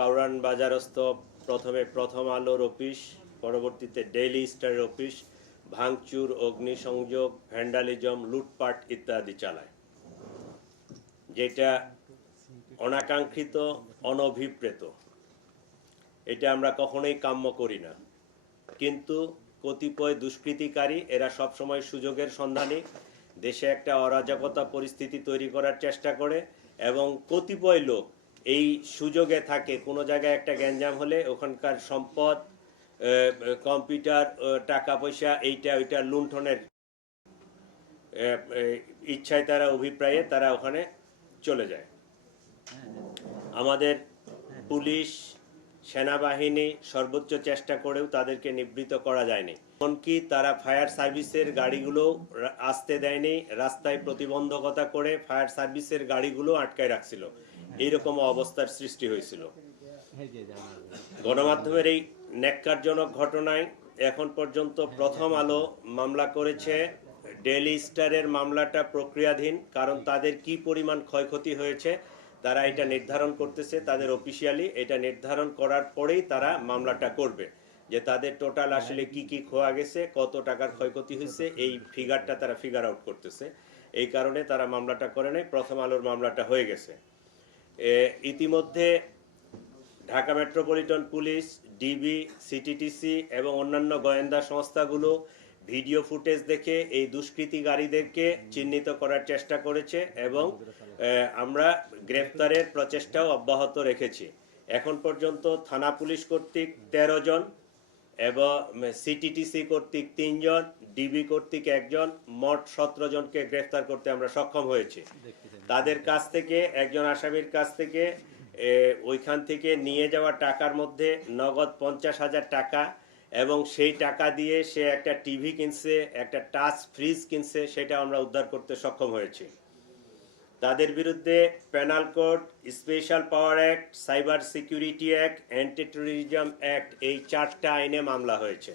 কাউরান বাজারস্থ প্রথমে প্রথম আলোর অফিস, পরবর্তীতে ডেইলি স্টারের অফিস ভাঙচুর, অগ্নিসংযোগ, ভ্যান্ডালিজম, লুটপাট ইত্যাদি চালায়, যেটা অনাকাঙ্ক্ষিত, অনভিপ্রেত। এটা আমরা কখনোই কাম্য করি না। কিন্তু কতিপয় দুষ্কৃতিকারী এরা সবসময় সুযোগের সন্ধানী, দেশে একটা অরাজকতা পরিস্থিতি তৈরি করার চেষ্টা করে, এবং কতিপয় লোক এই সুযোগে থাকে। কোনো জায়গায় একটা গ্যাঞ্জাম হলে ওখানকার সম্পদ, কম্পিউটার, টাকা পয়সা, এইটা ওইটা লুণ্ঠনের ইচ্ছায় তারা, অভিপ্রায়ে তারা ওখানে চলে যায়। আমাদের পুলিশ, সেনাবাহিনী সর্বোচ্চ চেষ্টা করেও তাদেরকে নিবৃত্ত করা যায়নি। এমনকি তারা ফায়ার সার্ভিসের গাড়িগুলো আসতে দেয়নি, রাস্তায় প্রতিবন্ধকতা করে ফায়ার সার্ভিসের গাড়িগুলো আটকায় রাখছিল। এইরকম অবস্থার সৃষ্টি হয়েছিল। গণমাধ্যমের এই ন্যাক্কারজনক ঘটনায় এখন পর্যন্ত প্রথম আলো মামলা করেছে। ডেইলি স্টারের মামলাটা প্রক্রিয়াধীন, কারণ তাদের কি পরিমাণ ক্ষয়ক্ষতি হয়েছে তারা এটা নির্ধারণ করতেছে। তাদের অফিসিয়ালি এটা নির্ধারণ করার পরেই তারা মামলাটা করবে, যে তাদের টোটাল আসলে কি কি খোয়া গেছে, কত টাকার ক্ষয়ক্ষতি হয়েছে, এই ফিগারটা তারা ফিগার আউট করতেছে। এই কারণে তারা মামলাটা করে নাই। প্রথম আলোর মামলাটা হয়ে গেছে। ইতিমধ্যে Dhaka metropolitan police, DB, CTTC এবং অন্যান্য গোয়েন্দা সংস্থাগুলো ভিডিও ফুটেজ দেখে এই দুষ্কৃতিকারীদেরকে চিহ্নিত করার চেষ্টা করেছে, এবং আমরা গ্রেফতারের প্রচেষ্টাও অব্যাহত রেখেছি। এখন পর্যন্ত থানা পুলিশ কর্তৃক 13 জন এবং সিটিটিসি কর্তৃক 3 জন, ডিবি কর্তৃক 1 জন, মোট 17 জনকে গ্রেফতার করতে আমরা সক্ষম হয়েছি। তাদের কাছ থেকে, একজন আসামির কাছ থেকে ওইখান থেকে নিয়ে যাওয়া টাকার মধ্যে নগদ 50,000 টাকা, এবং সেই টাকা দিয়ে সে একটা টিভি কিনছে, একটা টাচ ফ্রিজ কিনছে, সেটা আমরা উদ্ধার করতে সক্ষম হয়েছি। তাদের বিরুদ্ধে পেনাল কোড, স্পেশাল পাওয়ার act, cyber security act, anti terrorism act, এই 4টা আইনে মামলা হয়েছে।